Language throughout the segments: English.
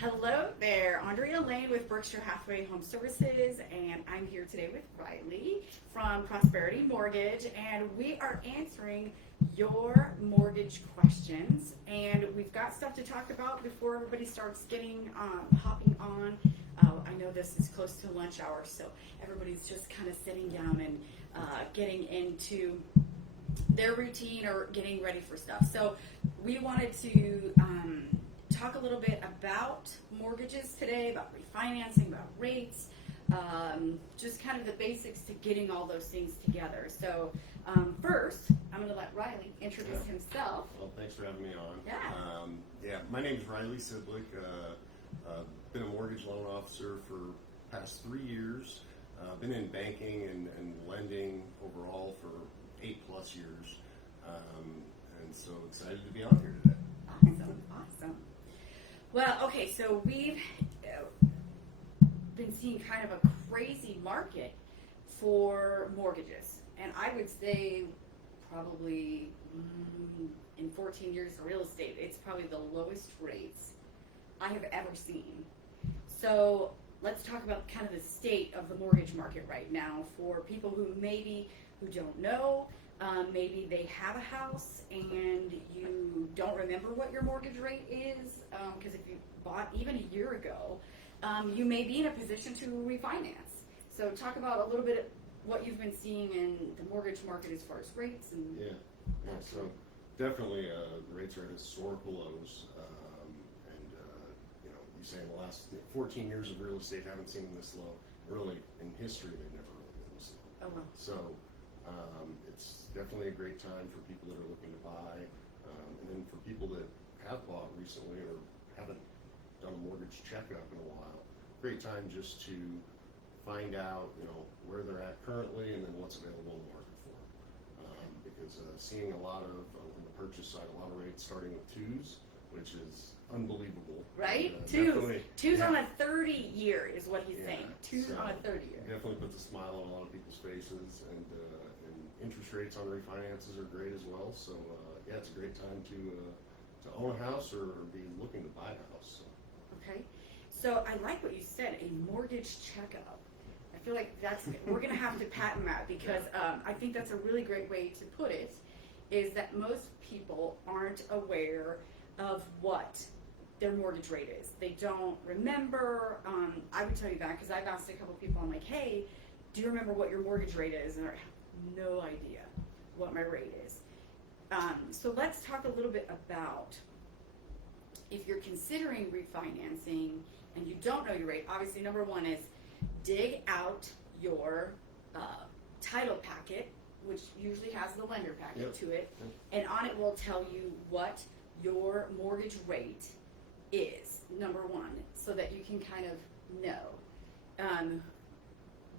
Hello there, Andrea Lane with Berkshire Hathaway Home Services, and I'm here today with Riley from Prosperity Mortgage, and we are answering your mortgage questions. And we've got stuff to talk about before everybody starts getting hopping on. I know this is close to lunch hour, so everybody's just kind of sitting down and getting into their routine or getting ready for stuff. So we wanted to talk a little bit about mortgages today, about refinancing, about rates, just kind of the basics to getting all those things together. So first, I'm going to let Riley introduce himself. Well, thanks for having me on. Yeah. My name is Riley Sidlick. Been a mortgage loan officer for past 3 years. Been in banking and lending overall for 8+ years. And so excited to be on here today. Awesome. Well, okay, so we've been seeing kind of a crazy market for mortgages. And I would say probably in 14 years of real estate, it's probably the lowest rates I have ever seen. So let's talk about kind of the state of the mortgage market right now for people who don't know. Maybe they have a house and you don't remember what your mortgage rate is, because if you bought even a year ago, you may be in a position to refinance. So talk about a little bit of what you've been seeing in the mortgage market as far as rates. And So definitely the rates are at historical lows. You say in the last 14 years of real estate haven't seen them this low. Really, in history, they've never really been this low. Oh, wow. So it's definitely a great time for people that are looking to buy, and then for people that have bought recently or haven't done a mortgage checkup in a while, great time just to find out, where they're at currently and then what's available in the market for them. Because seeing a lot of, on the purchase side, a lot of rates starting with 2s, which is unbelievable. Right? Twos on a 30-year is what he's saying. Twos on a 30-year. Definitely puts a smile on a lot of people's faces, and interest rates on refinances are great as well. So it's a great time to own a house or be looking to buy a house. Okay. So I like what you said, a mortgage checkup. I feel like we're going to have to patent that because I think that's a really great way to put it, is that most people aren't aware of what their mortgage rate is. They don't remember. I would tell you that because I've asked a couple people, I'm like, hey, do you remember what your mortgage rate is? And I have no idea what my rate is. So let's talk a little bit about if you're considering refinancing and you don't know your rate. Obviously, number one is dig out your title packet, which usually has the lender packet to it, and on it will tell you what your mortgage rate is, number one, so that you can kind of know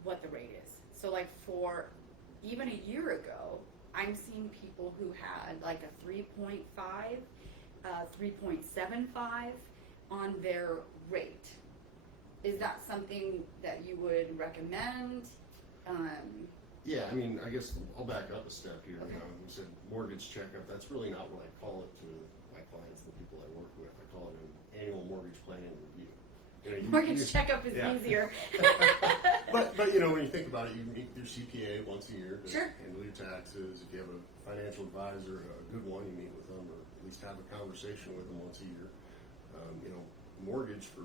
what the rate is. So like for even a year ago, I'm seeing people who had like a 3.5, 3.75 on their rate. Is that something that you would recommend? I guess I'll back up a step here. Okay. You said mortgage checkup. That's really not what I call it to my clients, the people I work with. I call it an annual mortgage planning review. Mortgage checkup is easier. but when you think about it, you meet your CPA once a year to Sure. handle your taxes. If you have a financial advisor, a good one, you meet with them or at least have a conversation with them once a year. Mortgage for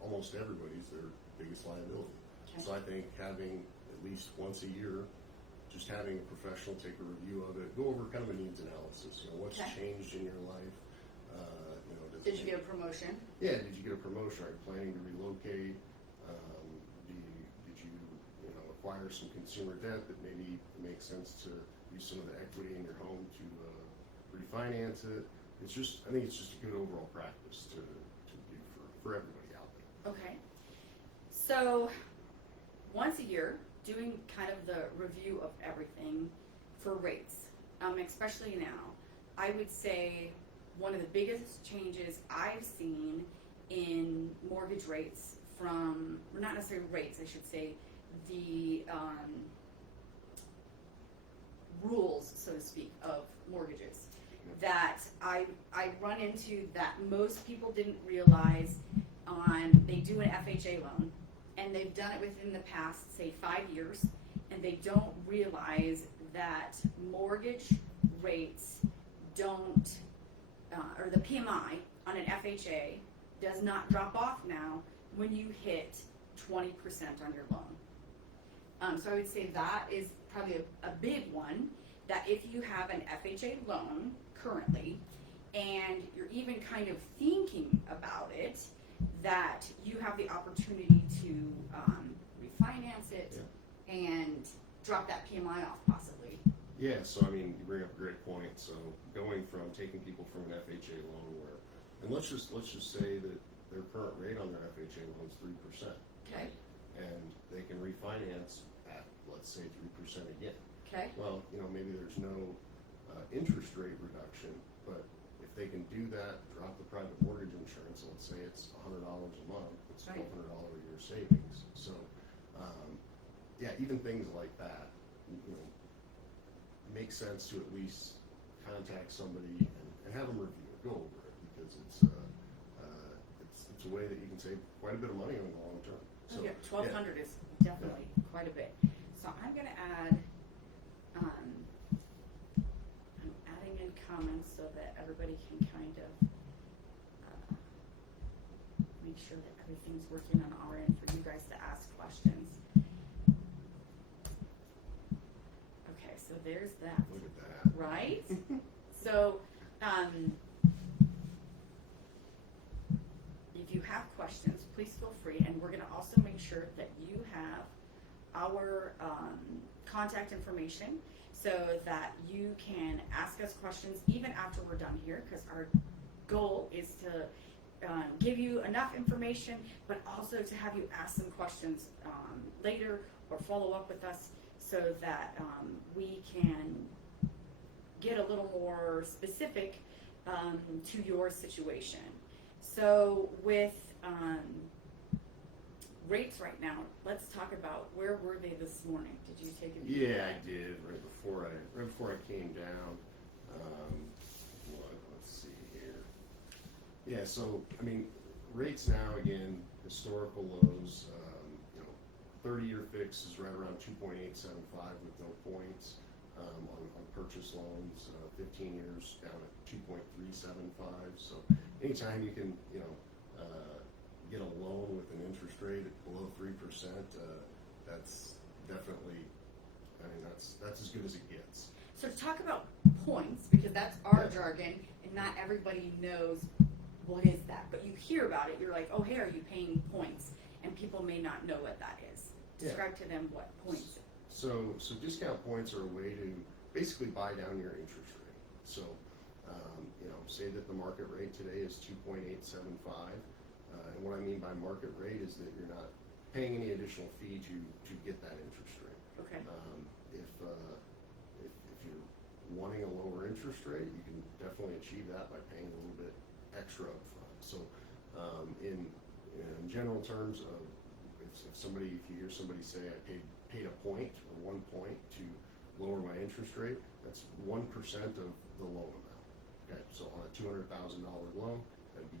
almost everybody is their biggest liability. Okay. So I think having at least once a year, just having a professional take a review of it, go over kind of a needs analysis. What's changed in your life? Did you get a promotion? Yeah, did you get a promotion? Are you planning to relocate? Did you acquire some consumer debt that maybe makes sense to use some of the equity in your home to refinance it? I think it's just a good overall practice to do for everybody out there. Okay. So once a year, doing kind of the review of everything for rates, especially now, I would say one of the biggest changes I've seen in mortgage rates from, or not necessarily rates, I should say, the rules, so to speak, of mortgages that I run into that most people didn't realize they do an FHA loan, and they've done it within the past, say, 5 years, and they don't realize that mortgage rates don't, or the PMI on an FHA does not drop off now when you hit 20% on your loan. So I would say that is probably a big one, that if you have an FHA loan currently, and you're even kind of thinking about it, that you have the opportunity to refinance it and drop that PMI off possibly. Yeah, so I mean, you bring up a great point. So going from taking people from an FHA loan where, and let's just say that their current rate on their FHA loan is 3%. Okay. And they can refinance at, let's say, 3% again. Okay. Well, maybe there's no interest rate reduction, but if they can do that, drop the private mortgage insurance, let's say it's $100 a month, it's $1,200 a year savings. So, yeah, even things like that, make sense to at least contact somebody and have them review it, go over it, because it's a way that you can save quite a bit of money in the long term. So, yeah, $1,200 is definitely quite a bit. So I'm going to add, I'm adding in comments so that everybody can kind of make sure that everything's working on our end for you guys to ask questions. Okay, so there's that. Look at that. Right? So, if you have questions, please feel free, and we're going to also make sure that you have our contact information so that you can ask us questions even after we're done here, because our goal is to give you enough information, but also to have you ask some questions later or follow up with us so that we can get a little more specific to your situation. So with rates right now, let's talk about where were they this morning? Did you take a view? Yeah, I did right before I came down. Let's see here. Yeah, so I mean, rates now again historical lows. 30-year fix is right around 2.875 with no points on purchase loans. 15 years down at 2.375. So anytime you can get a loan with an interest rate below 3%, that's definitely, I mean, that's as good as it gets. So to talk about points, because that's our jargon, and not everybody knows what is that, but you hear about it, you're like, oh, hey, are you paying points? And people may not know what that is. Describe to them what points. So discount points are a way to basically buy down your interest rate. So, say that the market rate today is 2.875. And what I mean by market rate is that you're not paying any additional fee to get that interest rate. Okay. If you're wanting a lower interest rate, you can definitely achieve that by paying a little bit extra up front. So in general terms of if you hear somebody say I paid a point or 1 point to lower my interest rate, that's 1% of the loan amount. Okay, so on a $200,000 loan, that'd be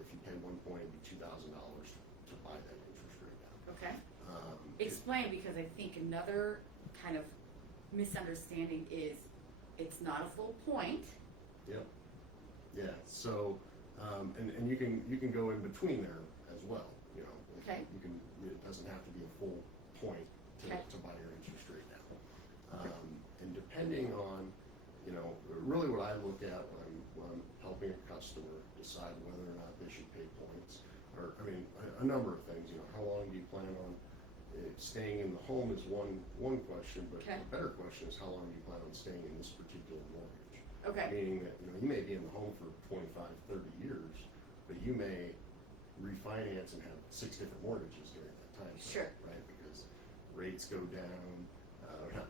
if you pay 1 point, it'd be $2,000 to buy that interest rate down. Okay. Explain, because I think another kind of misunderstanding is it's not a full point. Yep. Yeah. So, and you can go in between there as well. Okay. It doesn't have to be a full point to buy your interest rate down. And depending on, really what I look at when I'm helping a customer decide whether or not they should pay points, or a number of things. How long do you plan on staying in the home is one question, but a better question is how long do you plan on staying in this particular mortgage? Okay. Meaning that you may be in the home for 25, 30 years, but you may refinance and have 6 different mortgages during that time. Sure. Right, because rates go down.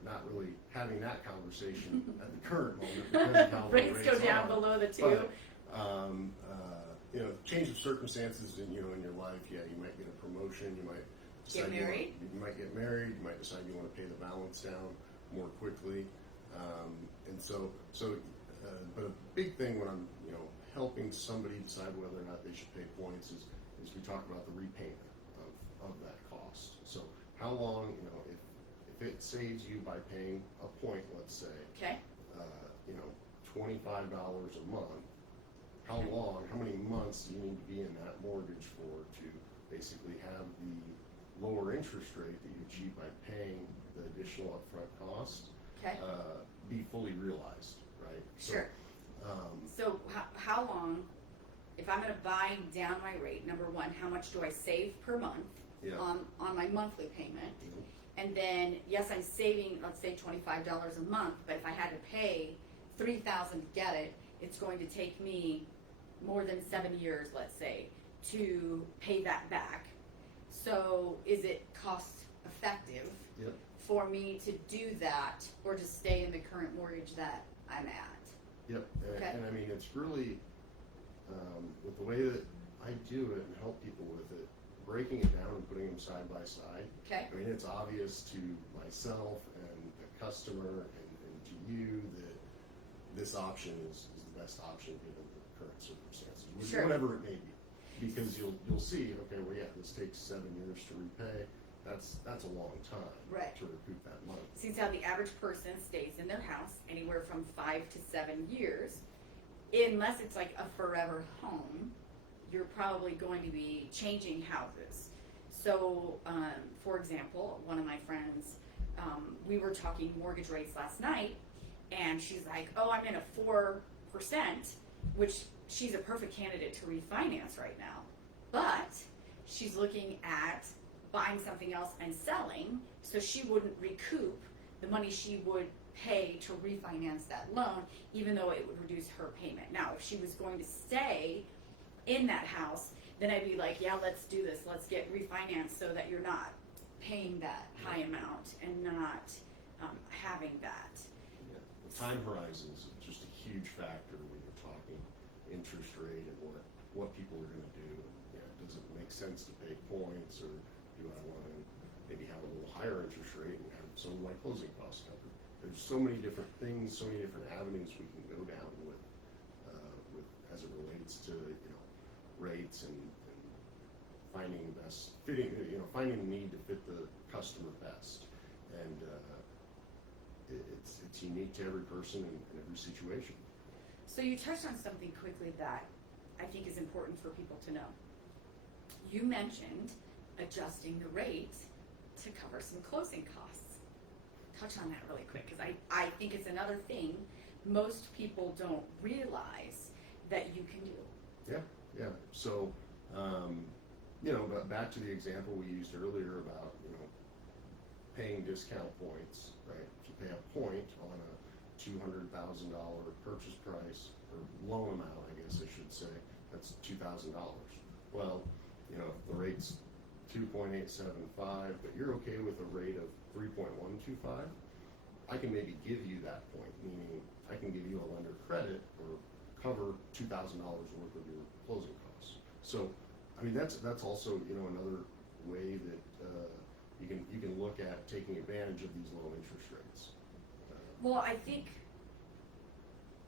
Not really having that conversation at the current moment because of how rates go down below the 2. But, change of circumstances in your life. Yeah, you might get a promotion. You might decide get married. You might get married. You might decide you want to pay the balance down more quickly. But a big thing when I'm helping somebody decide whether or not they should pay points is we talk about the repayment of that cost. So how long, you know, if it saves you by paying a point, let's say, Okay. you know, $25 a month, how long, how many months do you need to be in that mortgage for to basically have the lower interest rate that you achieve by paying the additional upfront cost Okay. be fully realized, right? Sure. So how long, if I'm going to buy down my rate, number one, how much do I save per month Yeah. on my monthly payment? Mhm. And then, yes, I'm saving, let's say $25 a month, but if I had to pay $3,000 to get it, it's going to take me more than 7 years, let's say, to pay that back. So is it cost effective Yep. for me to do that or to stay in the current mortgage that I'm at? Yep, Okay. and I mean, it's really, with the way that I do it and help people with it, breaking it down and putting them side by side. Okay. I mean, it's obvious to myself and the customer and to you that this option is the best option given the current circumstances, Sure. whatever it may be. Because you'll see, okay, well, yeah, this takes 7 years to repay. That's a long time Right. to recoup that money. Seems how the average person stays in their house anywhere from 5 to 7 years. Unless it's like a forever home, you're probably going to be changing houses. So, for example, one of my friends, we were talking mortgage rates last night, and she's like, oh, I'm in a 4%, which she's a perfect candidate to refinance right now. But she's looking at buying something else and selling, so she wouldn't recoup the money she would pay to refinance that loan, even though it would reduce her payment. Now, if she was going to stay in that house, then I'd be like, yeah, let's do this. Let's get refinanced so that you're not paying that high amount and not having that. Yeah. The time horizon is just a huge factor when you're talking interest rate and what people are going to do. Yeah, does it make sense to pay points, or do I want to maybe have a little higher interest rate and have some of my closing costs covered? There's so many different things, so many different avenues we can go down with as it relates to, you know, rates and finding the best fitting, you know, finding the need to fit the customer best. And it's unique to every person and every situation. So you touched on something quickly that I think is important for people to know. You mentioned adjusting the rate to cover some closing costs. Touch on that really quick, because I think it's another thing most people don't realize that you can do. Yeah. So, you know, but back to the example we used earlier about, you know, paying discount points, right? If you pay a point on a $200,000 purchase price, or loan amount, I guess I should say, that's $2,000. Well, you know, if the rate's 2.875, but you're okay with a rate of 3.125, I can maybe give you that point, meaning I can give you a lender credit or cover $2,000 worth of your closing costs. So, I mean, that's also, you know, another way that you can look at taking advantage of these low interest rates. Well, I think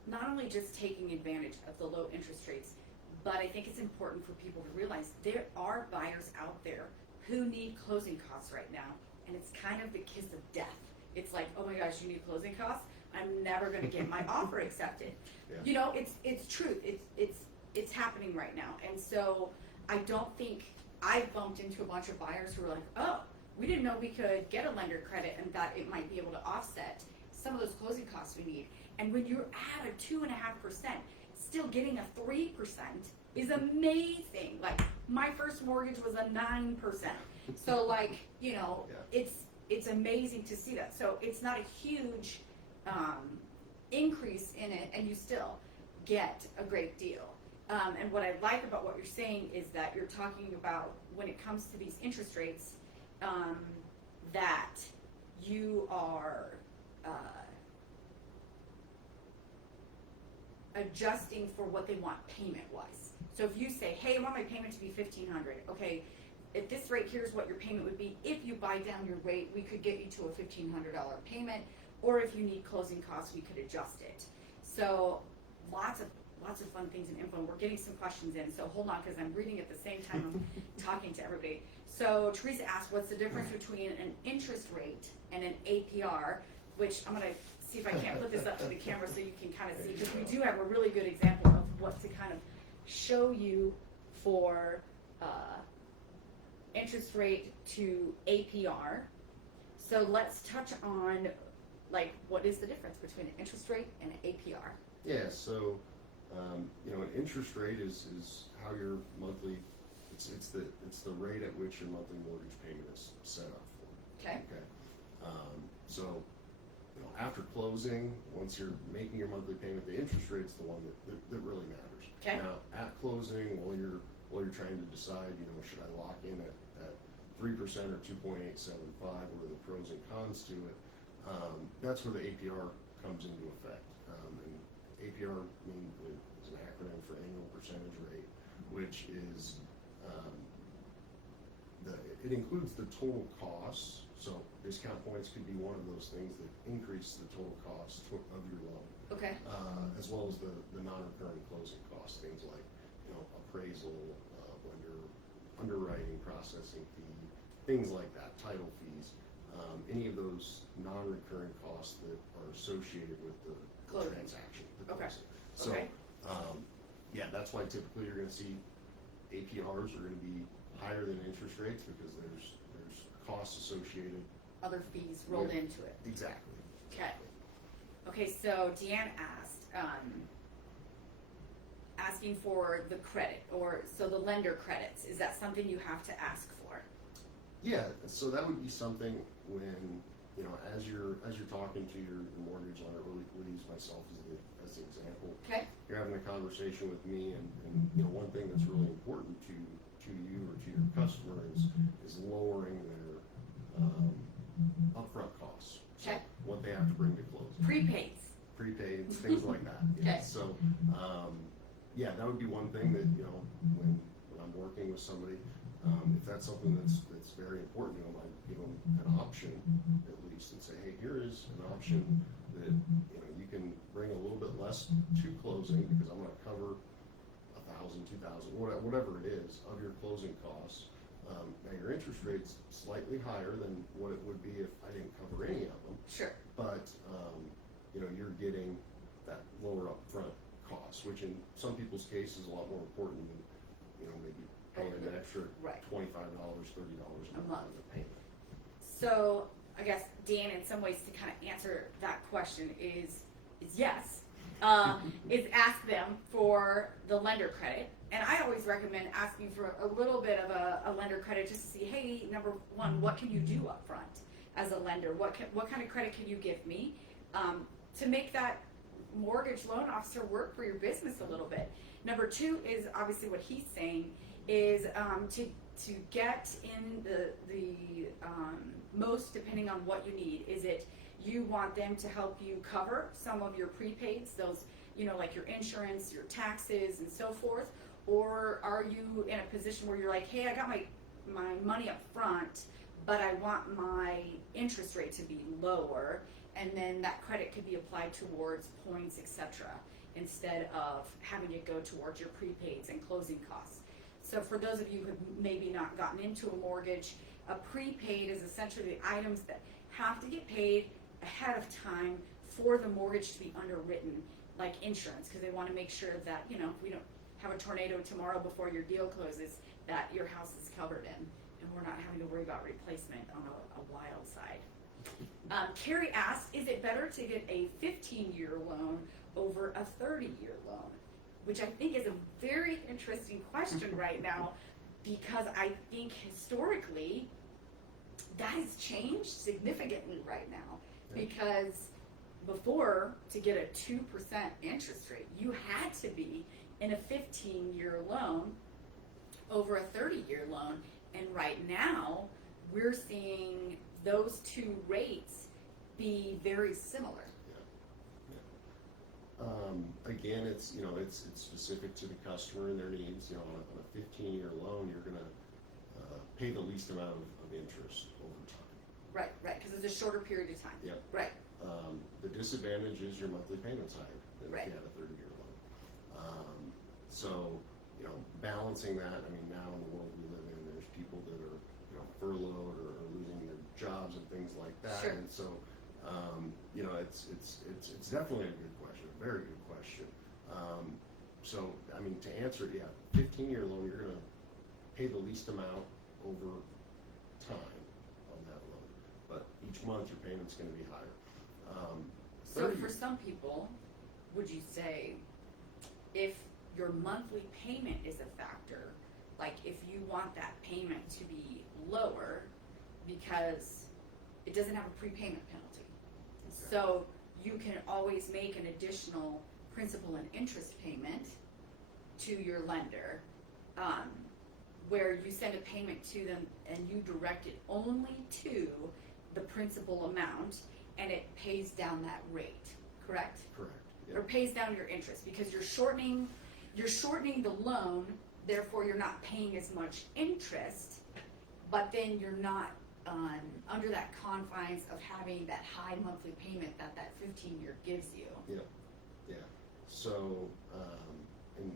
not only just taking advantage of the low interest rates, but I think it's important for people to realize there are buyers out there who need closing costs right now, and it's kind of the kiss of death. It's like, oh my gosh, you need closing costs? I'm never going to get my offer accepted. Yeah. You know, it's truth. It's happening right now, and so I don't think I've bumped into a bunch of buyers who are like, oh, we didn't know we could get a lender credit and that it might be able to offset some of those closing costs we need. And when you're at a 2.5%, still getting a 3% is amazing. Like, my first mortgage was a 9%. So, like, you know, Yeah. it's amazing to see that. So it's not a huge increase in it, and you still get a great deal. And what I like about what you're saying is that you're talking about, when it comes to these interest rates, that you are adjusting for what they want payment-wise. So if you say, hey, I want my payment to be $1,500, okay, at this rate, here's what your payment would be. If you buy down your rate, we could get you to a $1,500 payment, or if you need closing costs, we could adjust it. So lots of lots of fun things and info. We're getting some questions in, so hold on, because I'm reading at the same time I'm talking to everybody. So Teresa asked, what's the difference between an interest rate and an APR, which I'm gonna see if I can't put this up to the camera so you can kind of see, because we do have a really good example of what to kind of show you for interest rate to APR. So let's touch on, like, what is the difference between an interest rate and an APR? Yeah, so an interest rate is how your monthly, it's the rate at which your monthly mortgage payment is set up for. Okay. So after closing, once you're making your monthly payment, the interest rate's the one that really matters. Okay. Now at closing, while you're trying to decide, should I lock in at 3% or 2.875, what are the pros and cons to it? That's where the APR comes into effect. And APR is an acronym for annual percentage rate, which is it includes the total costs. So discount points could be one of those things that increase the total cost of your loan. Okay. As well as the non-recurring closing costs, things like appraisal, lender underwriting, processing fee, things like that, title fees, any of those non-recurring costs that are associated with the transaction. Okay. So, okay. That's why typically you're going to see APRs are going to be higher than interest rates because there's costs associated. Other fees rolled into it. Exactly. Okay. Okay, so Deanne asked, asking for the credit, so the lender credits, is that something you have to ask for? Yeah, so that would be something when, as you're talking to your mortgage lender, we'll use myself as the example. Okay. You're having a conversation with me, and one thing that's really important to you or to your customer is lowering their upfront costs. So okay. what they have to bring to closing. Prepaids, things like that. Okay. So, that would be one thing that, when I'm working with somebody, if that's something that's very important to them, I give them an option at least and say, hey, here is an option that, you can bring a little bit less to closing because I'm going to cover 1,000, 2,000, whatever it is of your closing costs. Now your interest rate's slightly higher than what it would be if I didn't cover any of them. Sure. But you're getting that lower upfront cost, which in some people's case is a lot more important than maybe paying an extra $25, $30 a month on the payment. So I guess Dan, in some ways, to kind of answer that question is yes. Is ask them for the lender credit. And I always recommend asking for a little bit of a lender credit just to see, hey, number one, what can you do up front as a lender? What kind of credit can you give me to make that mortgage loan officer work for your business a little bit? Number two is obviously what he's saying is to get in the most depending on what you need. Is it you want them to help you cover some of your prepaids, those, like your insurance, your taxes, and so forth? Or are you in a position where you're like, hey, I got my money up front, but I want my interest rate to be lower, and then that credit could be applied towards points, etc., instead of having it go towards your prepaids and closing costs. So for those of you who have maybe not gotten into a mortgage, a prepaid is essentially the items that have to get paid ahead of time for the mortgage to be underwritten, like insurance, because they want to make sure that, if we don't have a tornado tomorrow before your deal closes, that your house is covered in, and we're not having to worry about replacement on a wild side. Carrie asked, is it better to get a 15-year loan over a 30-year loan? Which I think is a very interesting question right now, because I think historically that has changed significantly right now. Because before, to get a 2% interest rate, you had to be in a 15-year loan over a 30-year loan. And right now, we're seeing those two rates be very similar. Again, it's specific to the customer and their needs. On a 15-year loan, you're going to pay the least amount of interest over time. Right, because it's a shorter period of time. Yep. Right. The disadvantage is your monthly payment's higher than if you had a 30-year loan. So, balancing that, I mean, now in the world we live in, there's people that are, furloughed or losing their jobs and things like that. Sure. And so, it's definitely a good question, a very good question. So, I mean, to answer it, yeah, 15-year loan, you're gonna pay the least amount over time on that loan, but each month your payment's gonna be higher. So 30 for some people, would you say if your monthly payment is a factor, like if you want that payment to be lower because it doesn't have a prepayment penalty, Okay. so you can always make an additional principal and interest payment to your lender, where you send a payment to them and you direct it only to the principal amount and it pays down that rate, correct? Correct. Or pays down your interest because you're shortening the loan, therefore you're not paying as much interest, but then you're not under that confines of having that high monthly payment that 15-year gives you. Yeah. So, and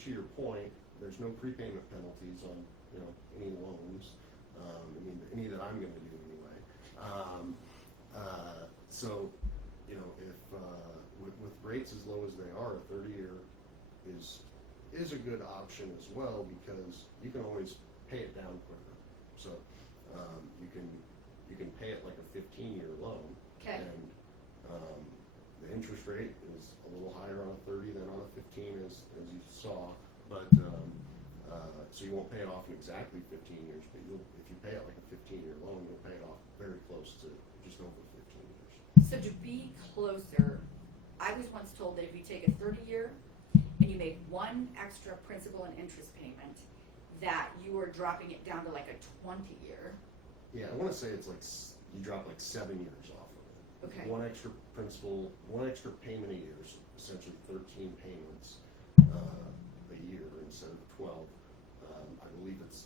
to your point, there's no prepayment penalties on, any loans. I mean, any that I'm gonna do anyway. So, if, with rates as low as they are, a 30-year is a good option as well because you can always pay it down quicker. So, you can pay it like a 15-year loan. Okay. And, the interest rate is a little higher on a 30 than on a 15 as you saw, but, so you won't pay it off in exactly 15 years, but if you pay it like a 15-year loan, you'll pay it off very close to just over 15 years. So to be closer, I was once told that if you take a 30-year and you make one extra principal and interest payment, that you are dropping it down to like a 20-year. Yeah, I want to say it's like you drop like 7 years off of it. Okay. One extra principal, one extra payment a year, so essentially 13 payments a year instead of 12. I believe it's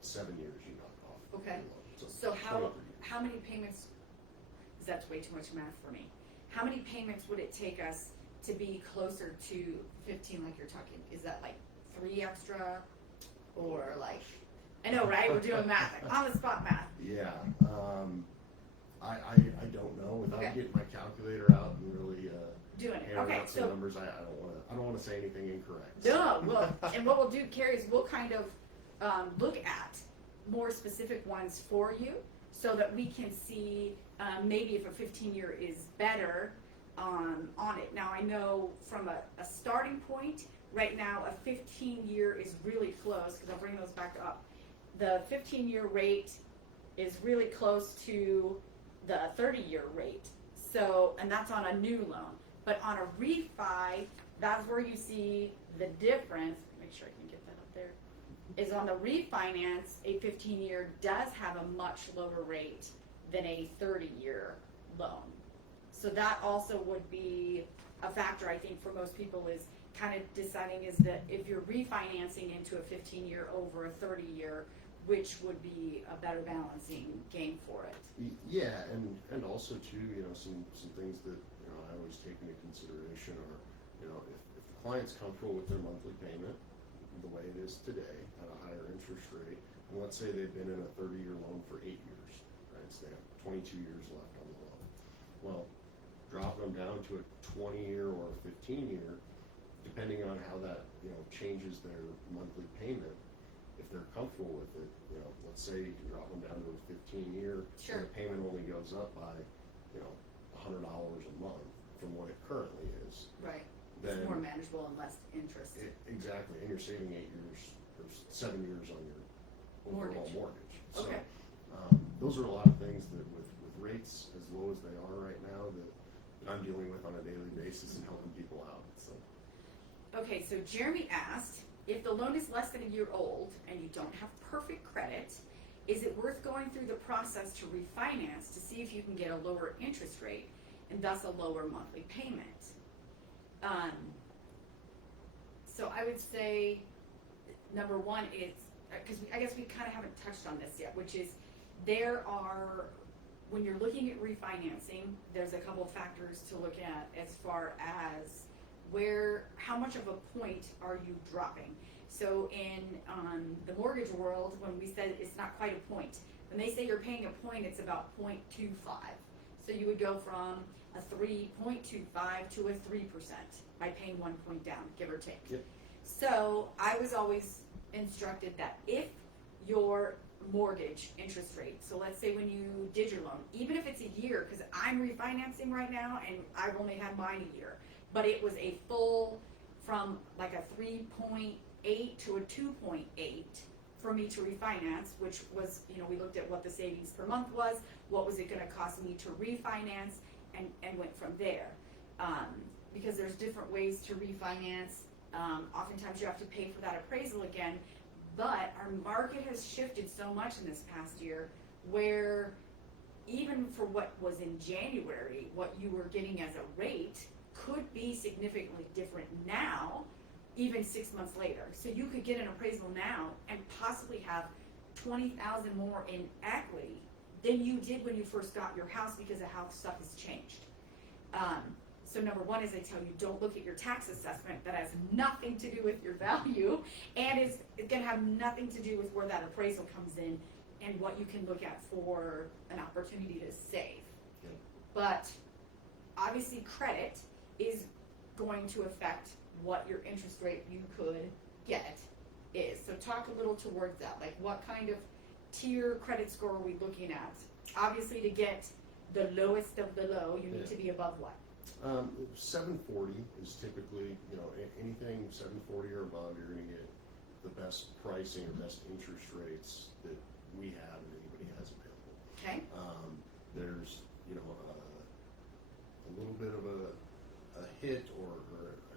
7 years you knock off. Okay. So So 23. how many payments? Because that's way too much math for me. How many payments would it take us to be closer to 15, like you're talking? Is that like 3 extra, or like? I know, right? We're doing math, like on the spot math. Yeah, I don't know without Okay. getting my calculator out and really Doing it. hammering Okay, out some so numbers. I don't want to say anything incorrect. no. Well, and what we'll do, Carrie, is we'll kind of look at more specific ones for you, so that we can see maybe if a 15-year is better on it. Now I know from a starting point, right now a 15-year is really close, because I'll bring those back up. The 15-year rate is really close to the 30-year rate. So, and that's on a new loan. But on a refi, that's where you see the difference. Make sure I can get that up there. Is on the refinance, a 15-year does have a much lower rate than a 30-year loan. So that also would be a factor, I think, for most people, is kind of deciding is that if you're refinancing into a 15-year over a 30-year, which would be a better balancing game for it. Yeah, and also too, some things that I always take into consideration are, if the client's comfortable with their monthly payment the way it is today at a higher interest rate, and let's say they've been in a 30-year loan for 8 years, right? So they have 22 years left on the loan. Well, dropping them down to a 20-year or a 15-year, depending on how that changes their monthly payment. If they're comfortable with it, let's say you drop them down to a 15-year, Sure. the payment only goes up by, $100 a month from what it currently is. Right. Then It's more manageable and less interest. exactly, and you're saving 8 years or 7 years on your overall mortgage. So, Okay. those are a lot of things that with rates as low as they are right now that I'm dealing with on a daily basis and helping people out. So. Okay, so Jeremy asked, if the loan is less than a year old and you don't have perfect credit, is it worth going through the process to refinance to see if you can get a lower interest rate and thus a lower monthly payment? So I would say, number one is, because I guess we kind of haven't touched on this yet, which is when you're looking at refinancing, there's a couple of factors to look at as far as how much of a point are you dropping? So in the mortgage world, when we said it's not quite a point, when they say you're paying a point, it's about 0.25. So you would go from a 3.25 to a 3% by paying 1 point down, give or take. Yep. So I was always instructed that if your mortgage interest rate, so let's say when you did your loan, even if it's a year, because I'm refinancing right now and I've only had mine a year, but it was a full from like a 3.8 to a 2.8 for me to refinance, which was, we looked at what the savings per month was, what was it going to cost me to refinance, and went from there. Because there's different ways to refinance. Oftentimes you have to pay for that appraisal again, but our market has shifted so much in this past year where even for what was in January, what you were getting as a rate could be significantly different now, even 6 months later. So you could get an appraisal now and possibly have $20,000 more in equity than you did when you first got your house, because the house stuff has changed. So number one is I tell you, don't look at your tax assessment. That has nothing to do with your value, and it's going to have nothing to do with where that appraisal comes in and what you can look at for an opportunity to save. Yeah. But obviously credit is going to affect what your interest rate you could get is. So talk a little towards that, like what kind of tier credit score are we looking at? Obviously to get the lowest of the low, you need to be above what? 740 is typically, anything 740 or above, you're going to get the best pricing or best interest rates that we have and anybody has available. Okay. There's, a little bit of a hit or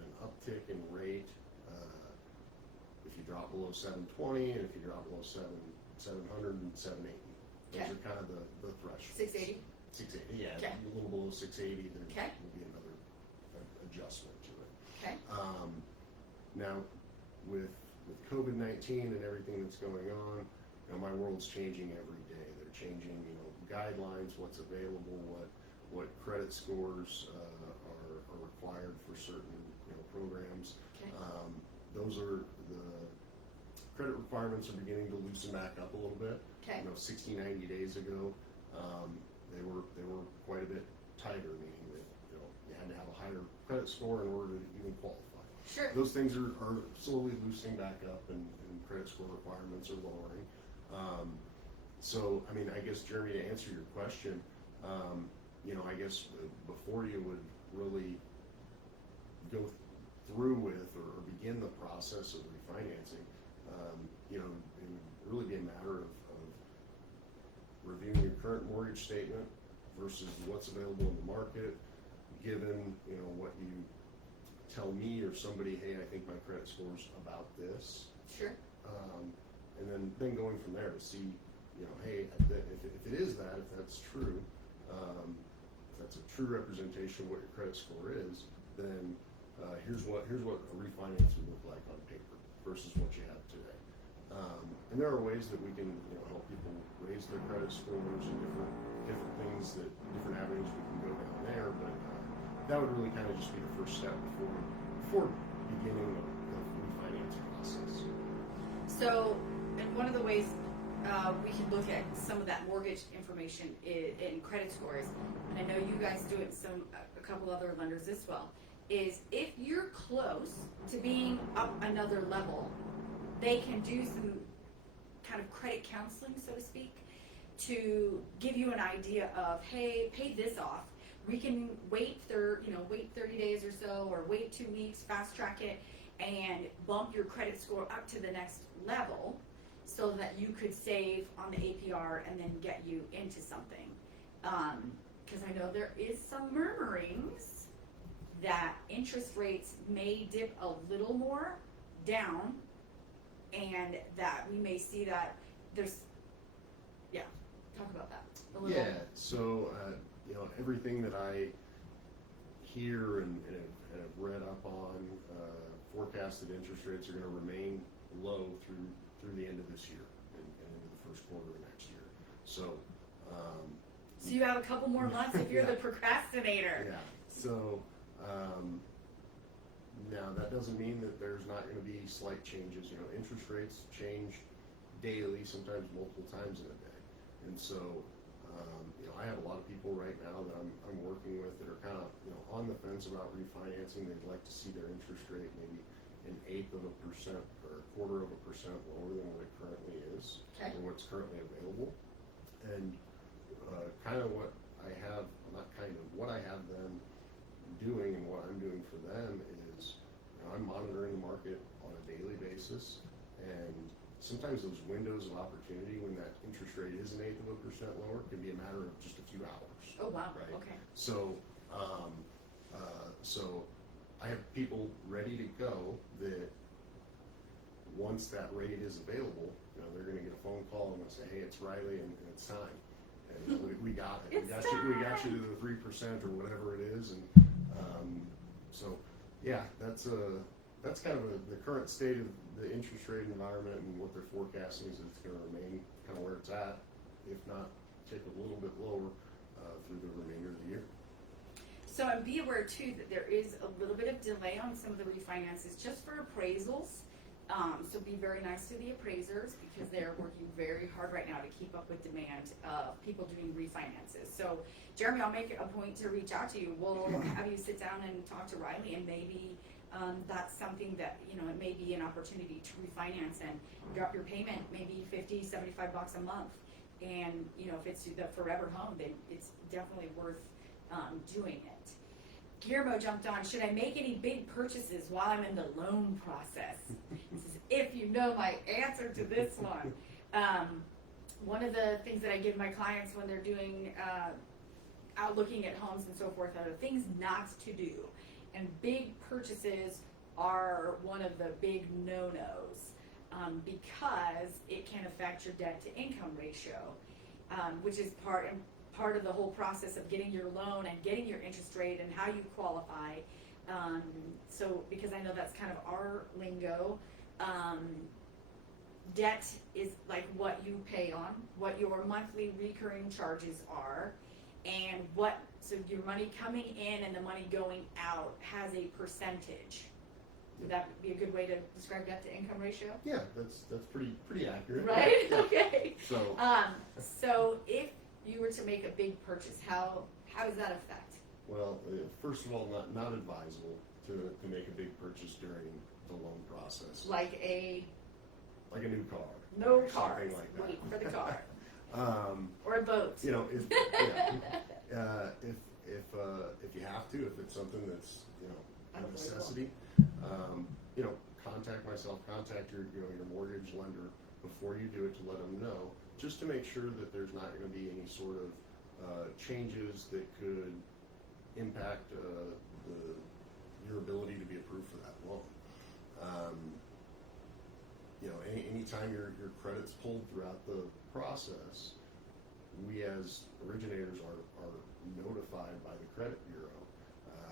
an uptick in rate if you drop below 720, and if you drop below 700 and 780. Those are kind of the thresholds. 680? 680, yeah. Okay. A little below 680, there Okay. will be another adjustment to it. Okay. Now, with COVID-19 and everything that's going on, my world's changing every day. They're changing, guidelines, what's available, what credit scores are required for certain, programs. Okay. Those are the credit requirements are beginning to loosen back up a little bit. Okay. 60, 90 days ago, they were quite a bit tighter, meaning that you had to have a higher credit score in order to even qualify. Sure. Those things are slowly loosening back up, and credit score requirements are lowering. So, I guess, Jeremy, to answer your question, I guess before you would really go through with or begin the process of refinancing, it would really be a matter of reviewing your current mortgage statement versus what's available in the market, given, what you tell me or somebody, hey, I think my credit score's about this. Sure. And then going from there to see, hey, if it is that, if that's true, if that's a true representation of what your credit score is, then here's what a refinance would look like on paper versus what you have today. And there are ways that we can help people raise their credit scores and different things, different avenues we can go down there. But that would really kind of just be the first step before beginning the refinancing process. So, and one of the ways we can look at some of that mortgage information in credit scores, and I know you guys do it a couple other lenders as well, is if you're close to being up another level, they can do some kind of credit counseling, so to speak, to give you an idea of, hey, pay this off. We can wait 30 days or so, or wait 2 weeks, fast track it, and bump your credit score up to the next level so that you could save on the APR and then get you into something. Because I know there is some murmurings that interest rates may dip a little more down, and that we may see that talk about that a little. Yeah, so everything that I hear and have read up on, forecasted interest rates are going to remain low through the end of this year and into the first quarter of next year. So you have a couple more months if you're the procrastinator. Yeah. So Now, that doesn't mean that there's not going to be slight changes. You know, interest rates change daily, sometimes multiple times in a day. And so, you know, I have a lot of people right now that I'm working with that are kind of, you know, on the fence about refinancing. They'd like to see their interest rate maybe 1/8% or 1/4% lower than what it currently is, Okay. or what's currently available. And kind of what I have, not kind of, what I have them doing and what I'm doing for them is, you know, I'm monitoring the market on a daily basis, and sometimes those windows of opportunity when that interest rate is 1/8% lower can be a matter of just a few hours. Oh, wow. Right. Okay. So, so I have people ready to go that once that rate is available, you know, they're going to get a phone call and they'll say, "Hey, it's Riley, and it's time, and we got it. It's We got you to the 3% or whatever it is." And so, yeah, that's kind of the current state of the interest rate environment, and what they're forecasting is it's going to remain kind of where it's at, if not take a little bit lower through the remainder of the year. So, and be aware too that there is a little bit of delay on some of the refinances just for appraisals. So be very nice to the appraisers, because they're working very hard right now to keep up with demand of people doing refinances. So Jeremy, I'll make it a point to reach out to you. We'll have you sit down and talk to Riley, and maybe that's something that, you know, it may be an opportunity to refinance and drop your payment maybe $50, $75 a month. And, you know, if it's the forever home, then it's definitely worth doing it. Guillermo jumped on, should I make any big purchases while I'm in the loan process? He says, if you know my answer to this one. One of the things that I give my clients when they're doing, out looking at homes and so forth, are the things not to do. And big purchases are one of the big no-nos, because it can affect your debt to income ratio, which is part of the whole process of getting your loan and getting your interest rate and how you qualify. So, because I know that's kind of our lingo, debt is like what you pay on, what your monthly recurring charges are, and so your money coming in and the money going out has a percentage. Would that be a good way to describe debt to income ratio? Yeah, that's pretty accurate. Right? Yeah. Okay. So, So if you were to make a big purchase, how does that affect? well, first of all, not advisable to make a big purchase during the loan process. Like a Like a new car. no or car, something like that. wait for the car, Um, or a boat. you know, if you have to, if it's something that's, you know, a Unavoidable. necessity, you know, contact myself, contact your mortgage lender before you do it, to let them know, just to make sure that there's not going to be any sort of changes that could impact your ability to be approved for that loan. You know, anytime your credit's pulled throughout the process, we as originators are notified by the credit bureau,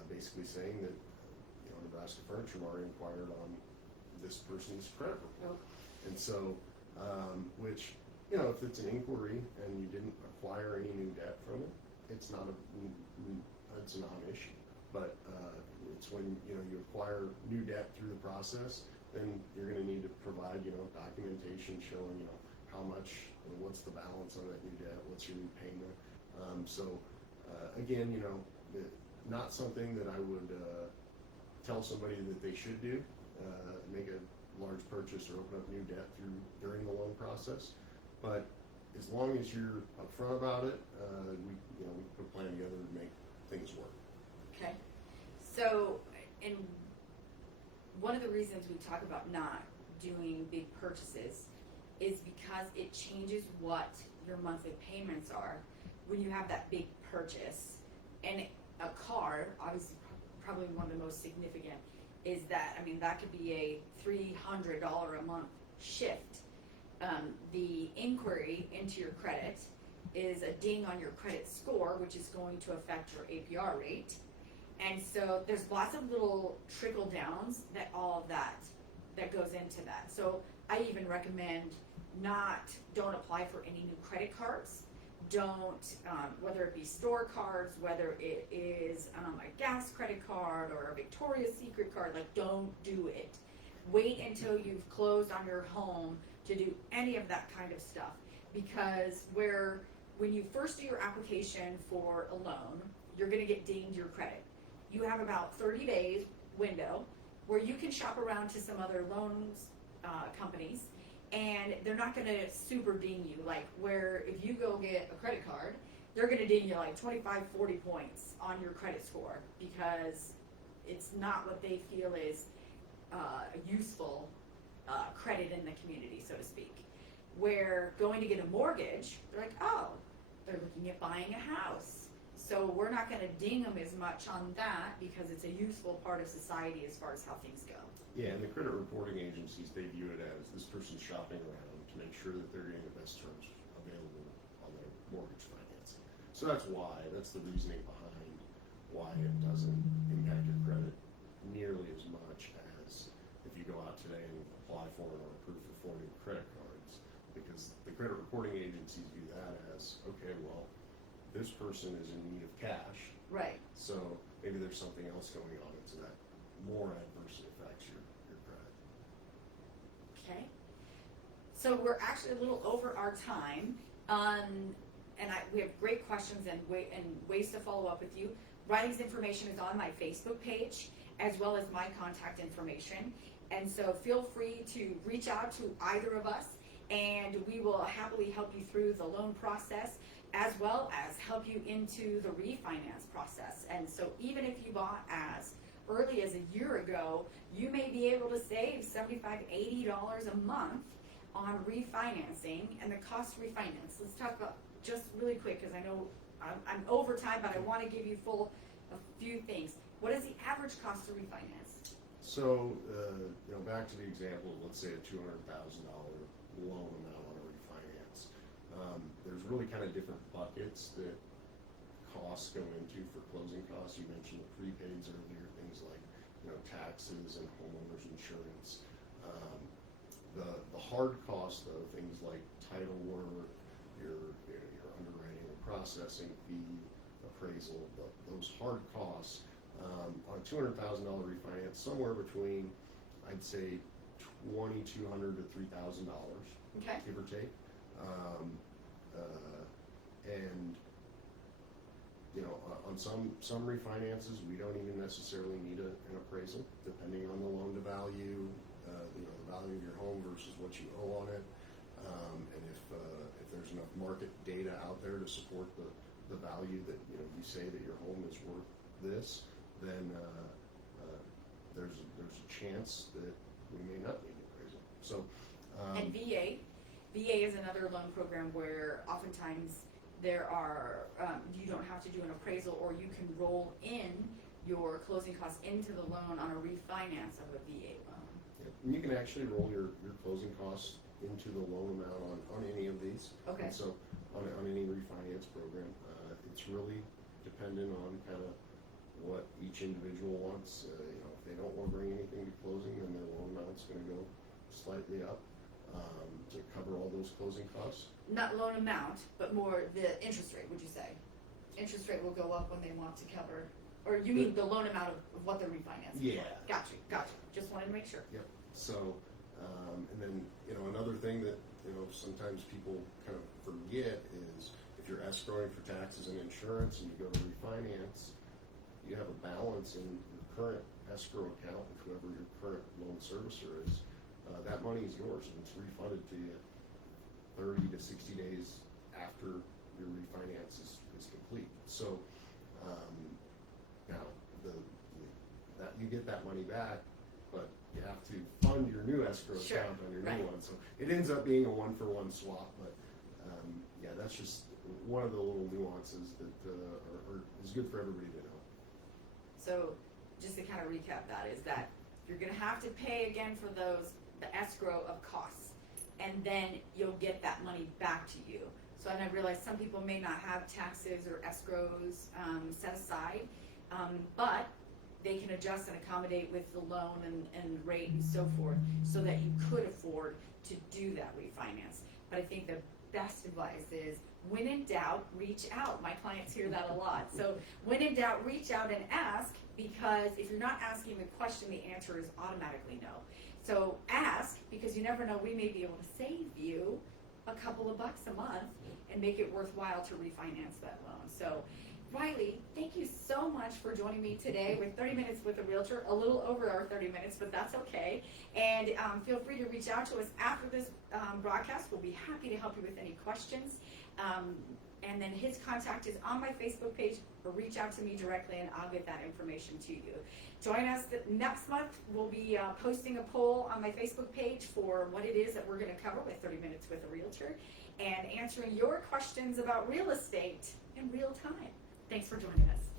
basically saying that, you know, Nebraska Furniture Mart inquired on this person's credit report. Oh. And so, which, you know, if it's an inquiry and you didn't acquire any new debt from it, it's not it's a non-issue. But it's when, you know, you acquire new debt through the process, then you're going to need to provide, you know, documentation showing, you know, how much, what's the balance on that new debt, what's your new payment. So again, you know, not something that I would tell somebody that they should do, make a large purchase or open up new debt during the loan process. But as long as you're upfront about it, we can put a plan together to make things work. Okay. So, and one of the reasons we talk about not doing big purchases is because it changes what your monthly payments are when you have that big purchase. And a car, obviously, probably one of the most significant, is that, I mean, that could be a $300 a month shift. The inquiry into your credit is a ding on your credit score, which is going to affect your APR rate. And so there's lots of little trickle downs that all of that goes into that. So I even recommend don't apply for any new credit cards don't, whether it be store cards, whether it is a gas credit card or a Victoria's Secret card, like don't do it. Wait until you've closed on your home to do any of that kind of stuff, because when you first do your application for a loan, you're going to get dinged your credit. You have about 30 days window where you can shop around to some other loans companies, and they're not going to super ding you. Like where if you go get a credit card, they're going to ding you like 25, 40 points on your credit score because it's not what they feel is a useful credit in the community, so to speak. Where going to get a mortgage, they're like, oh, they're looking at buying a house. So we're not going to ding them as much on that because it's a useful part of society as far as how things go. Yeah, and the credit reporting agencies, they view it as this person's shopping around to make sure that they're getting the best terms available on their mortgage financing. So that's the reasoning behind why it doesn't impact your credit nearly as much as if you go out today and apply for or approve for 4 new credit cards. Because the credit reporting agencies view that as, okay, well, this person is in need of cash. Right. So maybe there's something else going on into that more adversely affects your credit. Okay. So we're actually a little over our time, and we have great questions and ways to follow up with you. Writings information is on my Facebook page as well as my contact information, and so feel free to reach out to either of us, and we will happily help you through the loan process as well as help you into the refinance process. And so even if you bought as early as a year ago, you may be able to save $75, $80 a month on refinancing and the cost of refinance. Let's talk about just really quick, because I know I'm over time, but I want to give you a few things. What is the average cost of refinance? So, back to the example, let's say a $200,000 loan amount on a refinance. There's really kind of different buckets that costs go into for closing costs. You mentioned the prepaids earlier, things like taxes and homeowners insurance. The hard costs, though, things like title work, your underwriting and processing fee, appraisal, those hard costs on a $200,000 refinance, somewhere between, I'd say, $2,200 to $3,000, Okay. give or take. And on some refinances, we don't even necessarily need an appraisal, depending on the loan to value, the value of your home versus what you owe on it, and if there's enough market data out there to support the value that you say that your home is worth this, then there's a chance that we may not need an appraisal. So. And VA is another loan program where oftentimes there are, you don't have to do an appraisal, or you can roll in your closing costs into the loan on a refinance of a VA loan. Yeah. And you can actually roll your closing costs into the loan amount on any of these. Okay. And so on any refinance program, it's really dependent on kind of what each individual wants. If they don't want to bring anything to closing, then their loan amount's going to go slightly up to cover all those closing costs. Not loan amount, but more the interest rate, would you say? Interest rate will go up when they want to cover, or you mean the loan amount of what they're refinancing? Yeah. Gotcha. Just wanted to make sure. Yep. So, and then, another thing that, sometimes people kind of forget is if you're escrowing for taxes and insurance and you go to refinance, you have a balance in your current escrow account with whoever your current loan servicer is. That money is yours and it's refunded to you 30 to 60 days after your refinance is complete. So now that you get that money back, but you have to fund your new escrow account on your new one. So it ends up being a one-for-one swap, but that's just one of the little nuances that is good for everybody to know. So just to kind of recap that is that you're going to have to pay again for the escrow of costs, and then you'll get that money back to you. So, and I realize some people may not have taxes or escrows set aside, but they can adjust and accommodate with the loan and rate and so forth, so that you could afford to do that refinance. But I think the best advice is, when in doubt, reach out. My clients hear that a lot. So when in doubt, reach out and ask, because if you're not asking the question, the answer is automatically no. So ask, because you never know, we may be able to save you a couple of bucks a month and make it worthwhile to refinance that loan. So Riley, thank you so much for joining me today with 30 Minutes with a Realtor, a little over our 30 minutes, but that's okay. And feel free to reach out to us after this broadcast. We'll be happy to help you with any questions. And then his contact is on my Facebook page, or reach out to me directly and I'll get that information to you. Join us next month. We'll be posting a poll on my Facebook page for what it is that we're going to cover with 30 Minutes with a Realtor, and answering your questions about real estate in real time. Thanks for joining us.